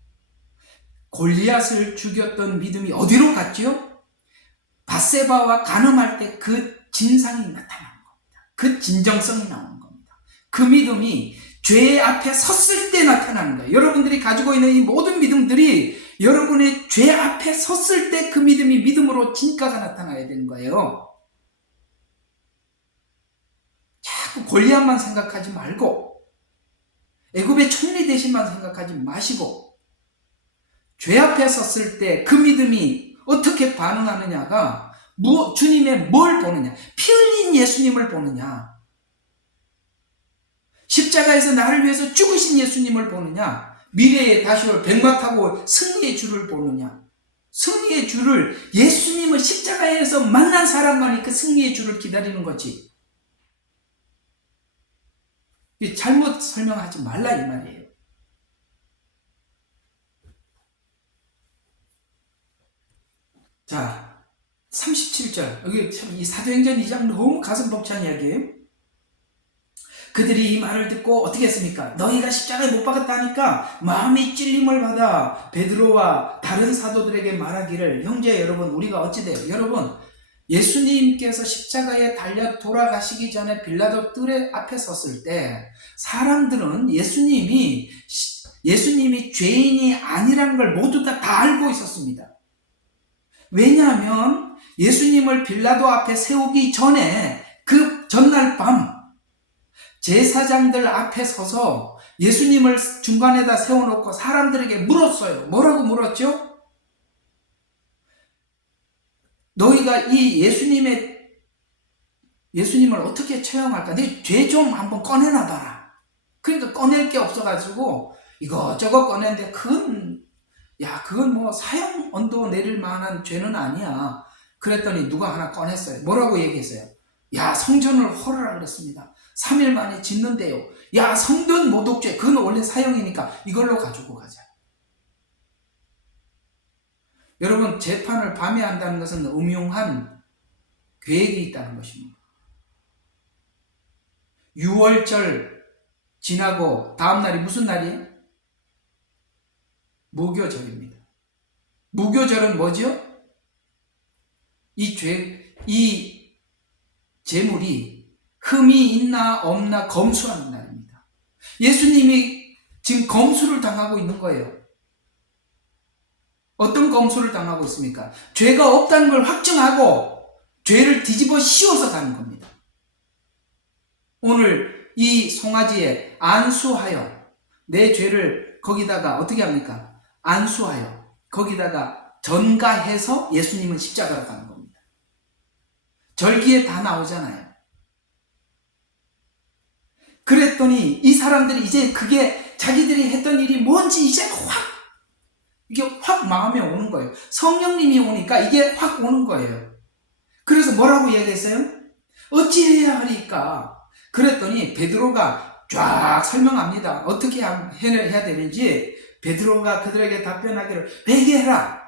골리앗을 죽였던 믿음이 어디로 갔지요? 밧세바와 간음할 때 그 진상이 나타나는 겁니다. 그 진정성이 나오는 겁니다. 그 믿음이 죄 앞에 섰을 때 나타나는 거예요. 여러분들이 가지고 있는 이 모든 믿음들이 여러분의 죄 앞에 섰을 때 그 믿음이 믿음으로 진가가 나타나야 되는 거예요. 자꾸 골리앗만 생각하지 말고, 애굽의 총리 대신만 생각하지 마시고, 죄 앞에 섰을 때 그 믿음이 어떻게 반응하느냐가 주님의 뭘 보느냐, 피 흘린 예수님을 보느냐, 십자가에서 나를 위해서 죽으신 예수님을 보느냐, 미래에 다시 올 백마 타고 승리의 주를 보느냐. 승리의 주를, 예수님을 십자가에서 만난 사람만이 그 승리의 주를 기다리는 거지. 잘못 설명하지 말라 이 말이에요. 자, 37절. 여기 참 이 사도행전 2장 너무 가슴 벅찬 이야기예요. 그들이 이 말을 듣고 어떻게 했습니까? 너희가 십자가에 못 박았다니까 마음이 찔림을 받아 베드로와 다른 사도들에게 말하기를, 형제 여러분, 우리가 어찌 돼요? 여러분, 예수님께서 십자가에 달려 돌아가시기 전에 빌라도 뜰 앞에 섰을 때 사람들은 예수님이 죄인이 아니라는 걸 모두 다 알고 있었습니다. 왜냐하면 예수님을 빌라도 앞에 세우기 전에 그 전날 밤 제사장들 앞에 서서 예수님을 중간에다 세워놓고 사람들에게 물었어요. 뭐라고 물었죠? 너희가 이 예수님을 어떻게 처형할까? 네 죄 좀 한번 꺼내놔봐라. 그러니까 꺼낼 게 없어가지고 이것저것 꺼냈는데 그건 뭐 사형 언도 내릴 만한 죄는 아니야. 그랬더니 누가 하나 꺼냈어요. 뭐라고 얘기했어요? 야, 성전을 헐으라 그랬습니다. 3일 만에 짓는데요. 야, 성전 모독죄, 그건 원래 사형이니까 이걸로 가지고 가자. 여러분, 재판을 밤에 한다는 것은 음흉한 계획이 있다는 것입니다. 6월절 지나고 다음 날이 무슨 날이에요? 무교절입니다. 무교절은 뭐죠? 이 재물이 흠이 있나 없나 검수하는 날입니다. 예수님이 지금 검수를 당하고 있는 거예요. 어떤 검소를 당하고 있습니까? 죄가 없다는 걸 확증하고 죄를 뒤집어 씌워서 가는 겁니다. 오늘 이 송아지에 안수하여 내 죄를 거기다가 어떻게 합니까? 안수하여 거기다가 전가해서 예수님은 십자가로 가는 겁니다. 절기에 다 나오잖아요. 그랬더니 이 사람들이 이제 그게 자기들이 했던 일이 뭔지 이제 이게 확 마음에 오는 거예요. 성령님이 오니까 이게 확 오는 거예요. 그래서 뭐라고 얘기했어요? 어찌해야 하리까? 그랬더니 베드로가 쫙 설명합니다. 어떻게 해야 되는지. 베드로가 그들에게 답변하기를 회개해라.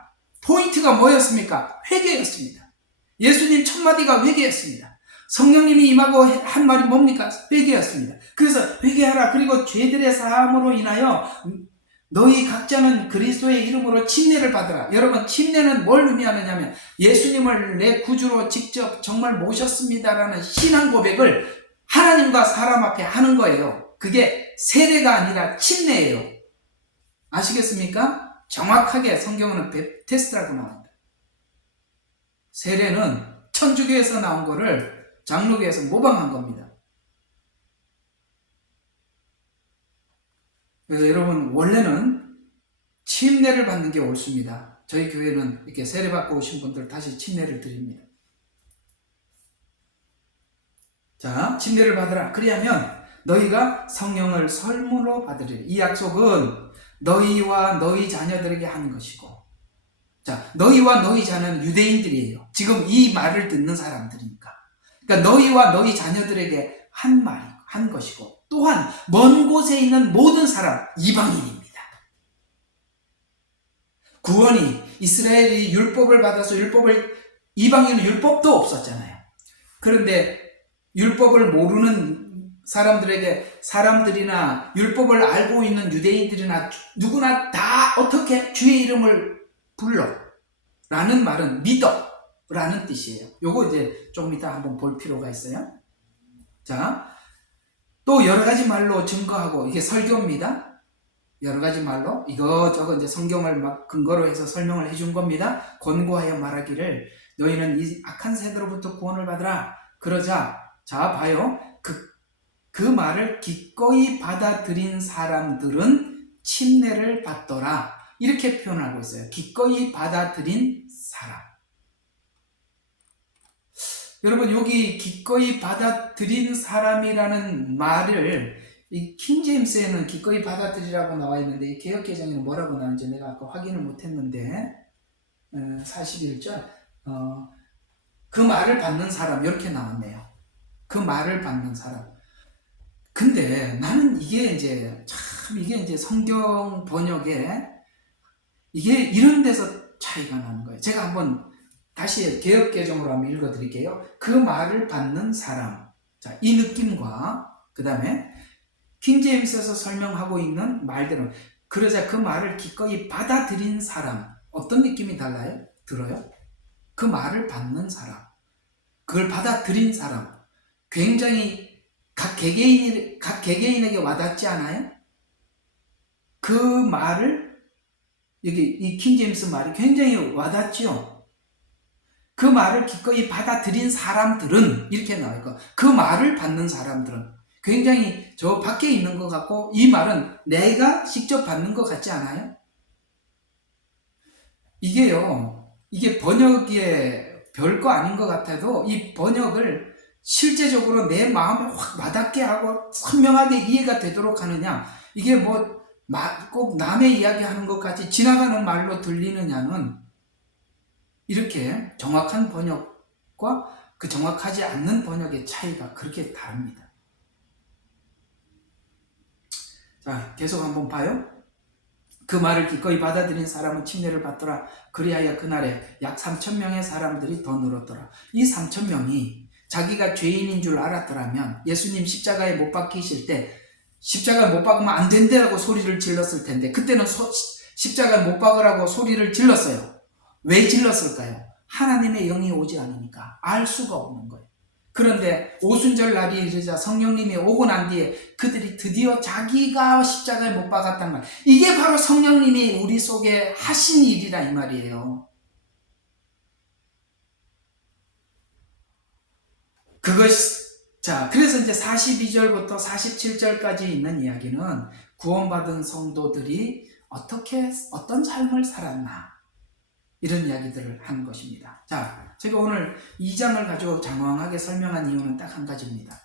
포인트가 뭐였습니까? 회개였습니다. 예수님 첫 마디가 회개였습니다. 성령님이 임하고 한 말이 뭡니까? 회개였습니다. 그래서 회개하라. 그리고 죄들의 사함으로 인하여 너희 각자는 그리스도의 이름으로 침례를 받으라. 여러분, 침례는 뭘 의미하느냐면 예수님을 내 구주로 직접 정말 모셨습니다라는 신앙 고백을 하나님과 사람 앞에 하는 거예요. 그게 세례가 아니라 침례예요. 아시겠습니까? 정확하게 성경은 베프티스트라고 나옵니다. 세례는 천주교에서 나온 거를 장로교에서 모방한 겁니다. 그래서 여러분, 원래는 침례를 받는 게 옳습니다. 저희 교회는 이렇게 세례받고 오신 분들 다시 침례를 드립니다. 자, 침례를 받으라. 그리하면 너희가 성령을 설물로 받으리라. 이 약속은 너희와 너희 자녀들에게 하는 것이고, 자, 너희와 너희 자녀는 유대인들이에요. 지금 이 말을 듣는 사람들이니까. 그러니까 너희와 너희 자녀들에게 한 것이고, 또한 먼 곳에 있는 모든 사람, 이방인입니다. 구원이 이스라엘이 율법을 받아서 이방인은 율법도 없었잖아요. 그런데 율법을 모르는 사람들이나 율법을 알고 있는 유대인들이나 누구나 다 어떻게 주의 이름을 불러 라는 말은 믿어 라는 뜻이에요. 요거 이제 조금 이따 한번 볼 필요가 있어요. 자, 또 여러 가지 말로 증거하고, 이게 설교입니다. 여러 가지 말로 이거저거 이제 성경을 막 근거로 해서 설명을 해준 겁니다. 권고하여 말하기를 너희는 이 악한 세대로부터 구원을 받으라. 그러자, 자 봐요. 그 말을 기꺼이 받아들인 사람들은 침례를 받더라. 이렇게 표현하고 있어요. 기꺼이 받아들인 사람. 여러분, 여기 기꺼이 받아들인 사람이라는 말을 이 킹제임스에는 기꺼이 받아들이라고 나와 있는데, 이 개역개정에는 뭐라고 나오는지 내가 아까 확인을 못했는데 41절 그 말을 받는 사람 이렇게 나왔네요. 그 말을 받는 사람. 근데 나는 이게 이제 성경 번역에 이게 이런 데서 차이가 나는 거예요. 제가 한번 다시 개역개정으로 한번 읽어드릴게요. 그 말을 받는 사람. 자, 이 느낌과 그 다음에 킹제임스에서 설명하고 있는 말대로, 그러자 그 말을 기꺼이 받아들인 사람. 어떤 느낌이 들어요? 그 말을 받는 사람. 그걸 받아들인 사람. 굉장히 각 개개인에게 와닿지 않아요? 그 말을, 여기 이 킹제임스 말이 굉장히 와닿죠? 그 말을 기꺼이 받아들인 사람들은, 이렇게 나와요. 그 말을 받는 사람들은 굉장히 저 밖에 있는 것 같고, 이 말은 내가 직접 받는 것 같지 않아요? 이게 번역에 별거 아닌 것 같아도 이 번역을 실제적으로 내 마음에 확 와닿게 하고 선명하게 이해가 되도록 하느냐, 이게 꼭 남의 이야기하는 것 같이 지나가는 말로 들리느냐는, 이렇게 정확한 번역과 그 정확하지 않는 번역의 차이가 그렇게 다릅니다. 자, 계속 한번 봐요. 그 말을 기꺼이 받아들인 사람은 침례를 받더라. 그리하여 그날에 약 3,000명의 사람들이 더 늘었더라. 이 3,000명이 자기가 죄인인 줄 알았더라면 예수님 십자가에 못 박히실 때 십자가에 못 박으면 안 된다고 소리를 질렀을 텐데, 그때는 십자가에 못 박으라고 소리를 질렀어요. 왜 질렀을까요? 하나님의 영이 오지 않으니까 알 수가 없는 거예요. 그런데 오순절 날이 이르자 성령님이 오고 난 뒤에 그들이 드디어 자기가 십자가에 못 박았단 말. 이게 바로 성령님이 우리 속에 하신 일이라 이 말이에요. 그래서 이제 42절부터 47절까지 있는 이야기는 구원받은 성도들이 어떤 삶을 살았나, 이런 이야기들을 하는 것입니다. 자, 제가 오늘 2장을 가지고 장황하게 설명한 이유는 딱 한 가지입니다.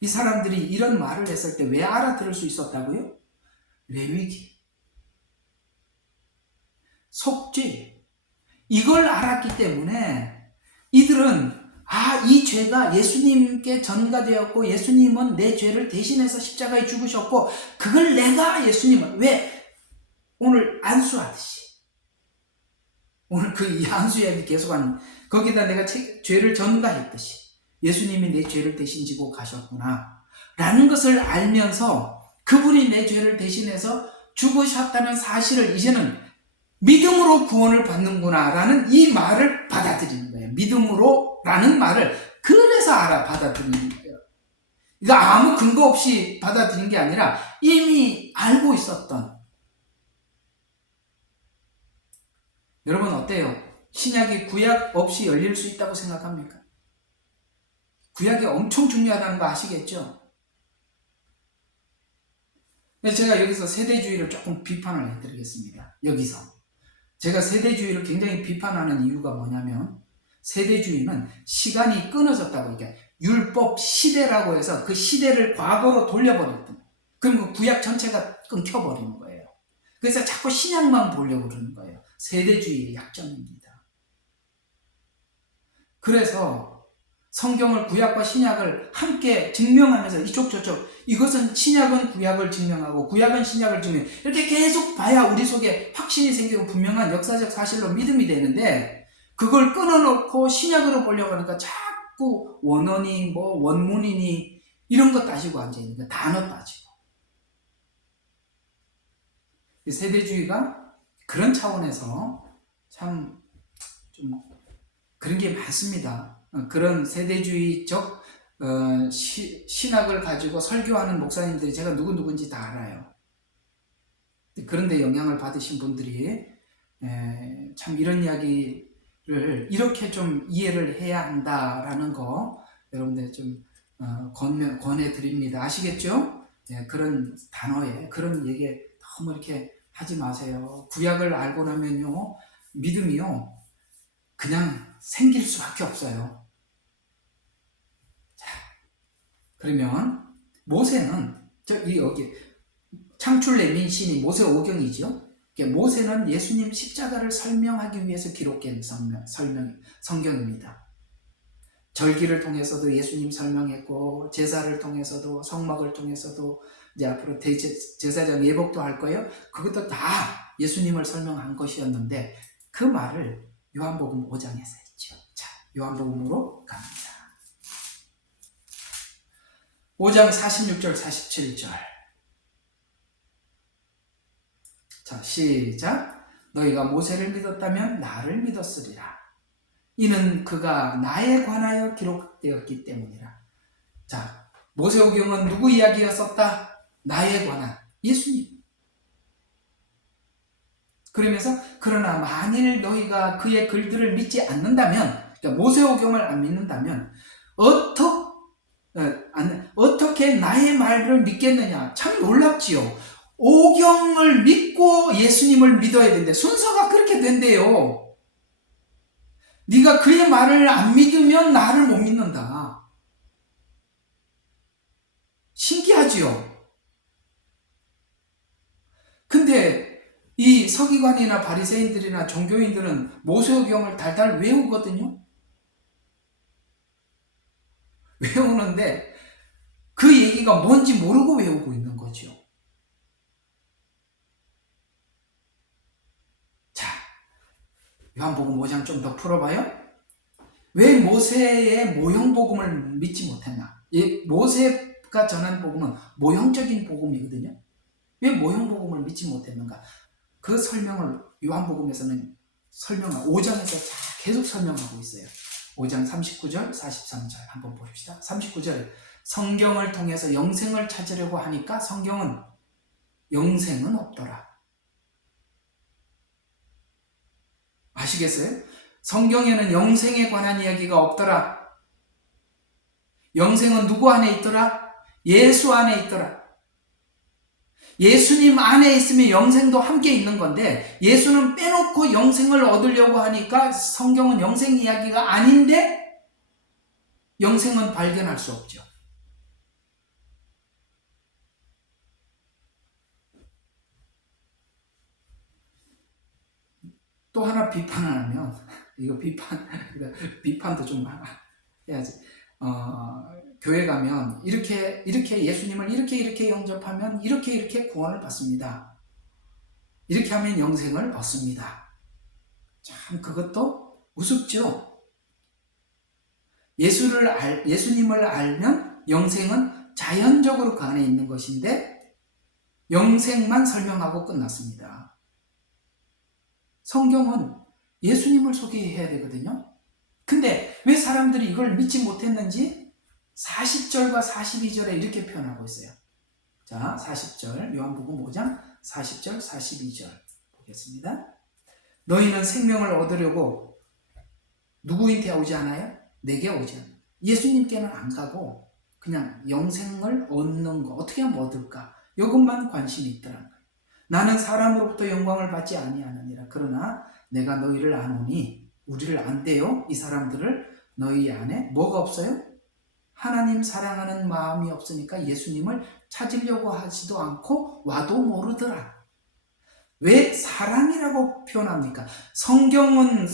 이 사람들이 이런 말을 했을 때 왜 알아들을 수 있었다고요? 레위기, 속죄, 이걸 알았기 때문에 이들은 이 죄가 예수님께 전가되었고 예수님은 내 죄를 대신해서 십자가에 죽으셨고 그걸 내가 예수님을 왜 오늘 안수하듯이 오늘 이 안수 이야기 계속하는 거기다 내가 죄를 전가했듯이 예수님이 내 죄를 대신 지고 가셨구나 라는 것을 알면서 그분이 내 죄를 대신해서 죽으셨다는 사실을 이제는 믿음으로 구원을 받는구나 라는 이 말을 받아들이는 거예요. 믿음으로 라는 말을 그래서 받아들이는 거예요. 그러니까 아무 근거 없이 받아들인 게 아니라 이미 알고 있었던. 여러분 어때요? 신약이 구약 없이 열릴 수 있다고 생각합니까? 구약이 엄청 중요하다는 거 아시겠죠? 제가 여기서 세대주의를 조금 비판을 해드리겠습니다. 여기서 제가 세대주의를 굉장히 비판하는 이유가 뭐냐면 세대주의는 시간이 끊어졌다고, 그러니까 율법 시대라고 해서 그 시대를 과거로 돌려버렸던, 그럼 그 구약 전체가 끊겨버리는 거예요. 그래서 자꾸 신약만 보려고 그러는 거예요. 세대주의의 약점입니다. 그래서 성경을 구약과 신약을 함께 증명하면서 이쪽 저쪽, 이것은 신약은 구약을 증명하고 구약은 신약을 증명, 이렇게 계속 봐야 우리 속에 확신이 생기고 분명한 역사적 사실로 믿음이 되는데 그걸 끊어놓고 신약으로 보려고 하니까 자꾸 원어니 원문이니 이런 거 따지고 앉아있는 거예요. 단어 따지고. 세대주의가 그런 차원에서 참 좀 그런 게 많습니다. 그런 세대주의적 신학을 가지고 설교하는 목사님들이 제가 누군지 다 알아요. 그런데 영향을 받으신 분들이 참 이런 이야기를 이렇게 좀 이해를 해야 한다라는 거 여러분들 좀 권해드립니다. 아시겠죠? 그런 단어에 그런 얘기에 너무 이렇게 하지 마세요. 구약을 알고 나면요, 믿음이요 그냥 생길 수밖에 없어요. 자, 그러면 모세는 여기 창출레민 시인이 모세 오경이죠. 모세는 예수님 십자가를 설명하기 위해서 기록된 성경입니다. 절기를 통해서도 예수님 설명했고 제사를 통해서도 성막을 통해서도 이제 앞으로 제사장 예복도 할 거예요. 그것도 다 예수님을 설명한 것이었는데 그 말을 요한복음 5장에서 했죠. 자, 요한복음으로 갑니다. 5장 46절 47절. 자, 시작. 너희가 모세를 믿었다면 나를 믿었으리라. 이는 그가 나에 관하여 기록되었기 때문이라. 자, 모세오경은 누구 이야기였었다? 나에 관한 예수님. 그러면서 그러나 만일 너희가 그의 글들을 믿지 않는다면, 그러니까 모세오경을 안 믿는다면 어떻게 나의 말을 믿겠느냐? 참 놀랍지요. 오경을 믿고 예수님을 믿어야 되는데 순서가 그렇게 된대요. 네가 그의 말을 안 믿으면 나를 못 믿는다. 신기하지요? 근데 이 서기관이나 바리새인들이나 종교인들은 모세오경을 달달 외우거든요. 외우는데 그 얘기가 뭔지 모르고 외우고 있는 거죠. 자, 요한복음 5장 좀 더 풀어봐요. 왜 모세의 모형복음을 믿지 못했나? 모세가 전한 복음은 모형적인 복음이거든요. 왜 모형복음을 믿지 못했는가? 그 설명을 요한복음에서는 5장에서 계속 설명하고 있어요. 5장 39절, 43절 한번 봅시다. 39절 성경을 통해서 영생을 찾으려고 하니까 성경은 영생은 없더라. 아시겠어요? 성경에는 영생에 관한 이야기가 없더라. 영생은 누구 안에 있더라? 예수 안에 있더라. 예수님 안에 있으면 영생도 함께 있는 건데 예수는 빼놓고 영생을 얻으려고 하니까 성경은 영생 이야기가 아닌데 영생은 발견할 수 없죠. 또 하나 비판을 하면 이거 비판도 좀 해야지. 교회 가면 이렇게 예수님을 이렇게 영접하면 이렇게 구원을 받습니다. 이렇게 하면 영생을 얻습니다. 참 그것도 우습죠. 예수님을 알면 영생은 자연적으로 그 안에 있는 것인데 영생만 설명하고 끝났습니다. 성경은 예수님을 소개해야 되거든요. 근데 왜 사람들이 이걸 믿지 못했는지 40절과 42절에 이렇게 표현하고 있어요. 자, 40절 요한복음 5장 40절 42절 보겠습니다. 너희는 생명을 얻으려고 누구한테 오지 않아요? 내게 오지 않아요. 예수님께는 안 가고 그냥 영생을 얻는 거 어떻게 하면 얻을까? 이것만 관심이 있더라는 거예요. 나는 사람으로부터 영광을 받지 아니하느니라. 그러나 내가 너희를 아노니 우리를 안대요. 이 사람들을 너희 안에 뭐가 없어요? 하나님 사랑하는 마음이 없으니까 예수님을 찾으려고 하지도 않고 와도 모르더라. 왜 사랑이라고 표현합니까? 성경은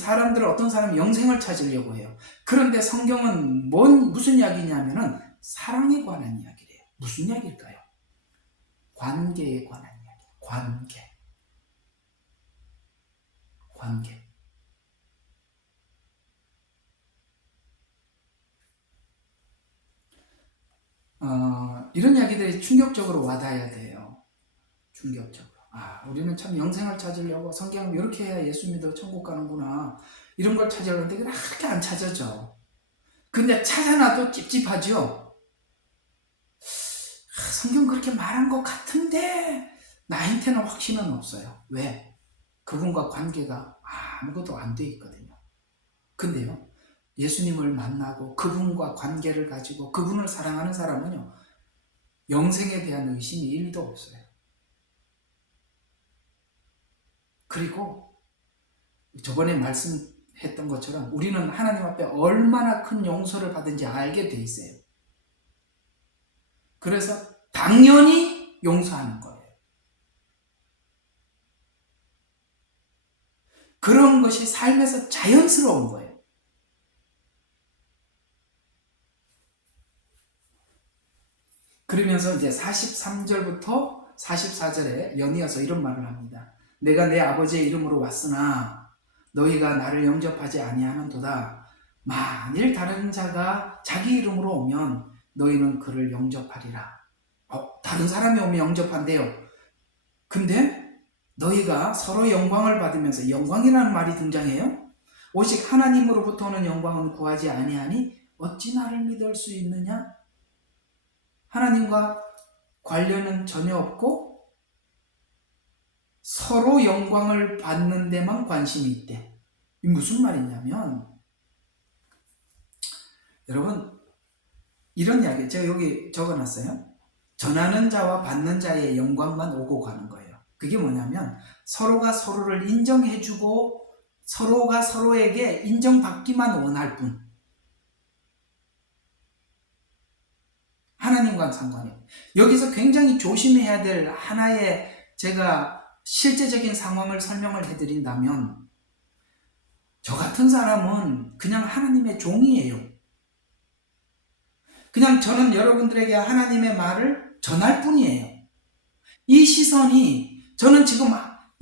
어떤 사람이 영생을 찾으려고 해요. 그런데 성경은 무슨 이야기냐면은 사랑에 관한 이야기래요. 무슨 이야기일까요? 관계에 관한 이야기. 관계. 이런 이야기들이 충격적으로 와닿아야 돼요. 충격적으로. 우리는 참 영생을 찾으려고 성경은 이렇게 해야 예수 믿어 천국 가는구나. 이런 걸 찾으려는데 그렇게 안 찾아져. 근데 찾아놔도 찝찝하죠. 성경 그렇게 말한 것 같은데 나한테는 확신은 없어요. 왜? 그분과 관계가 아무것도 안 돼 있거든요. 근데요, 예수님을 만나고 그분과 관계를 가지고 그분을 사랑하는 사람은요, 영생에 대한 의심이 1도 없어요. 그리고 저번에 말씀했던 것처럼 우리는 하나님 앞에 얼마나 큰 용서를 받은지 알게 돼 있어요. 그래서 당연히 용서하는 거예요. 그런 것이 삶에서 자연스러운 거예요. 그러면서 이제 43절부터 44절에 연이어서 이런 말을 합니다. 내가 내 아버지의 이름으로 왔으나 너희가 나를 영접하지 아니하는도다. 만일 다른 자가 자기 이름으로 오면 너희는 그를 영접하리라. 다른 사람이 오면 영접한대요. 근데 너희가 서로 영광을 받으면서 영광이라는 말이 등장해요. 오직 하나님으로부터 오는 영광은 구하지 아니하니 어찌 나를 믿을 수 있느냐? 하나님과 관련은 전혀 없고 서로 영광을 받는 데만 관심이 있대. 이 무슨 말이냐면 여러분 이런 이야기 제가 여기 적어놨어요. 전하는 자와 받는 자의 영광만 오고 가는 거예요. 그게 뭐냐면 서로가 서로를 인정해주고 서로가 서로에게 인정받기만 원할 뿐. 하나님과는 상관이 없어요. 여기서 굉장히 조심해야 될 하나의 제가 실제적인 상황을 설명을 해드린다면 저 같은 사람은 그냥 하나님의 종이에요. 그냥 저는 여러분들에게 하나님의 말을 전할 뿐이에요. 이 시선이 저는 지금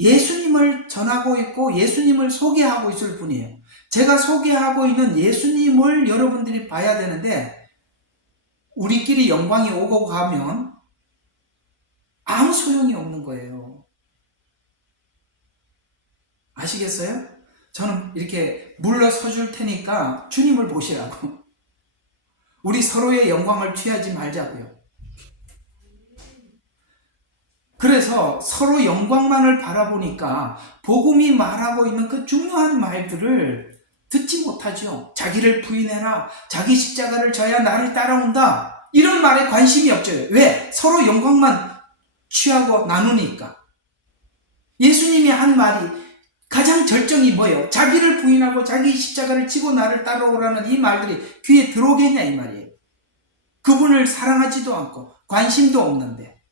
예수님을 전하고 있고 예수님을 소개하고 있을 뿐이에요. 제가 소개하고 있는 예수님을 여러분들이 봐야 되는데 우리끼리 영광이 오고 가면 아무 소용이 없는 거예요. 아시겠어요? 저는 이렇게 물러서 줄 테니까 주님을 보시라고. 우리 서로의 영광을 취하지 말자고요. 그래서 서로 영광만을 바라보니까 복음이 말하고 있는 그 중요한 말들을 듣지 못하죠. 자기를 부인해라, 자기 십자가를 져야 나를 따라온다, 이런 말에 관심이 없죠. 왜? 서로 영광만 취하고 나누니까. 예수님이 한 말이 가장 절정이 뭐예요? 자기를 부인하고 자기 십자가를 지고 나를 따라오라는 이 말들이 귀에 들어오겠냐 이 말이에요. 그분을 사랑하지도 않고 관심도 없는데.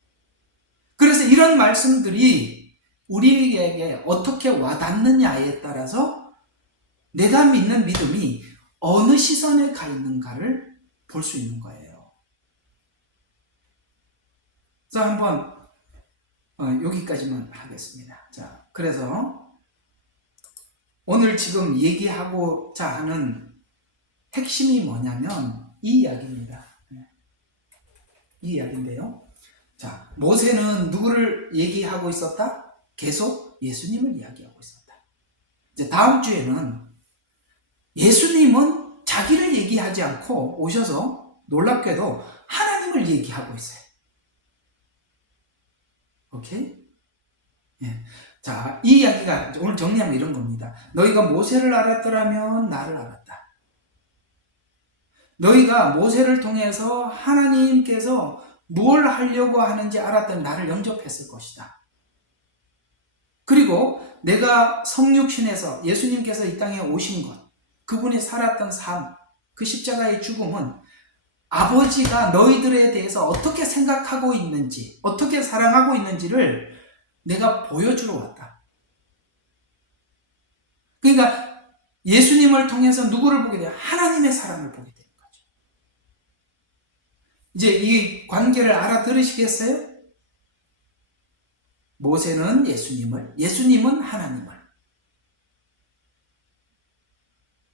그래서 이런 말씀들이 우리에게 어떻게 와닿느냐에 따라서 내가 믿는 믿음이 어느 시선에 가 있는가를 볼 수 있는 거예요. 그래서 한번 여기까지만 하겠습니다. 자, 그래서 오늘 지금 얘기하고자 하는 핵심이 뭐냐면 이 이야기입니다. 이 이야기인데요. 자, 모세는 누구를 얘기하고 있었다? 계속 예수님을 이야기하고 있었다. 이제 다음 주에는 예수님은 자기를 얘기하지 않고 오셔서 놀랍게도 하나님을 얘기하고 있어요. 오케이? 예. 자, 이 이야기가 오늘 정리하면 이런 겁니다. 너희가 모세를 알았더라면 나를 알았다. 너희가 모세를 통해서 하나님께서 뭘 하려고 하는지 알았더니 나를 영접했을 것이다. 그리고 내가 성육신에서 예수님께서 이 땅에 오신 것, 그분이 살았던 삶, 그 십자가의 죽음은 아버지가 너희들에 대해서 어떻게 생각하고 있는지, 어떻게 사랑하고 있는지를 내가 보여주러 왔다. 그러니까 예수님을 통해서 누구를 보게 돼요? 하나님의 사랑을 보게 되는 거죠. 이제 이 관계를 알아들으시겠어요? 모세는 예수님을, 예수님은 하나님을.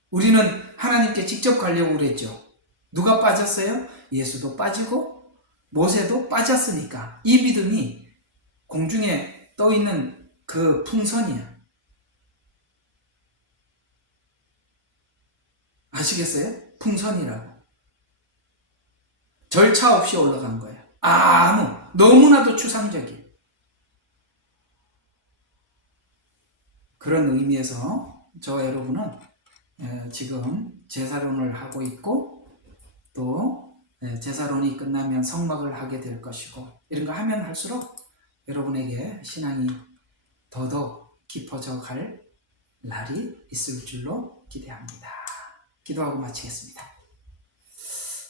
우리는 하나님께 직접 가려고 그랬죠. 누가 빠졌어요? 예수도 빠지고 모세도 빠졌으니까 이 믿음이 공중에 떠있는 그 풍선이야. 아시겠어요? 풍선이라고. 절차 없이 올라간 거예요. 너무나도 추상적인 그런 의미에서 저와 여러분은 지금 제사론을 하고 있고 또 제사론이 끝나면 성막을 하게 될 것이고 이런 거 하면 할수록 여러분에게 신앙이 더더욱 깊어져 갈 날이 있을 줄로 기대합니다. 기도하고 마치겠습니다.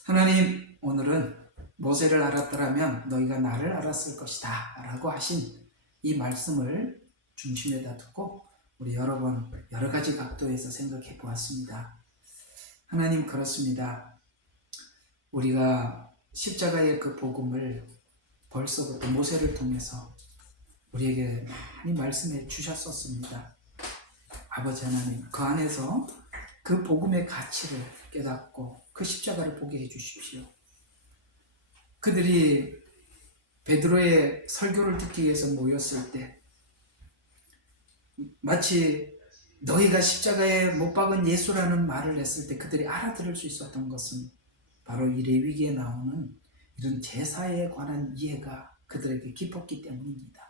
하나님, 오늘은 모세를 알았더라면 너희가 나를 알았을 것이다 라고 하신 이 말씀을 중심에다 두고 우리 여러 번 여러 가지 각도에서 생각해 보았습니다. 하나님, 그렇습니다. 우리가 십자가의 그 복음을 벌써부터 모세를 통해서 우리에게 많이 말씀해 주셨었습니다. 아버지 하나님, 그 안에서 그 복음의 가치를 깨닫고 그 십자가를 보게 해 주십시오. 그들이 베드로의 설교를 듣기 위해서 모였을 때 마치 너희가 십자가에 못 박은 예수라는 말을 했을 때 그들이 알아들을 수 있었던 것은 바로 이 레위기에 나오는 이런 제사에 관한 이해가 그들에게 깊었기 때문입니다.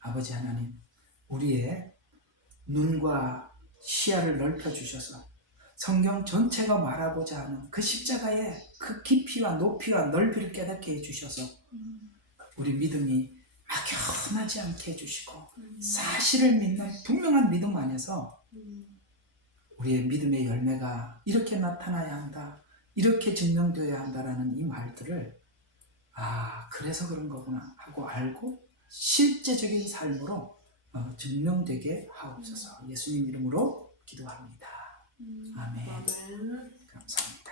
아버지 하나님, 우리의 눈과 시야를 넓혀주셔서 성경 전체가 말하고자 하는 그 십자가의 그 깊이와 높이와 넓이를 깨닫게 해주셔서 우리 믿음이 막연하지 않게 해주시고 사실을 믿는 분명한 믿음 안에서 우리의 믿음의 열매가 이렇게 나타나야 한다, 이렇게 증명되어야 한다라는 이 말들을 그래서 그런 거구나 하고 알고 실제적인 삶으로 증명되게 하옵소서. 예수님 이름으로 기도합니다. 아멘. 감사합니다.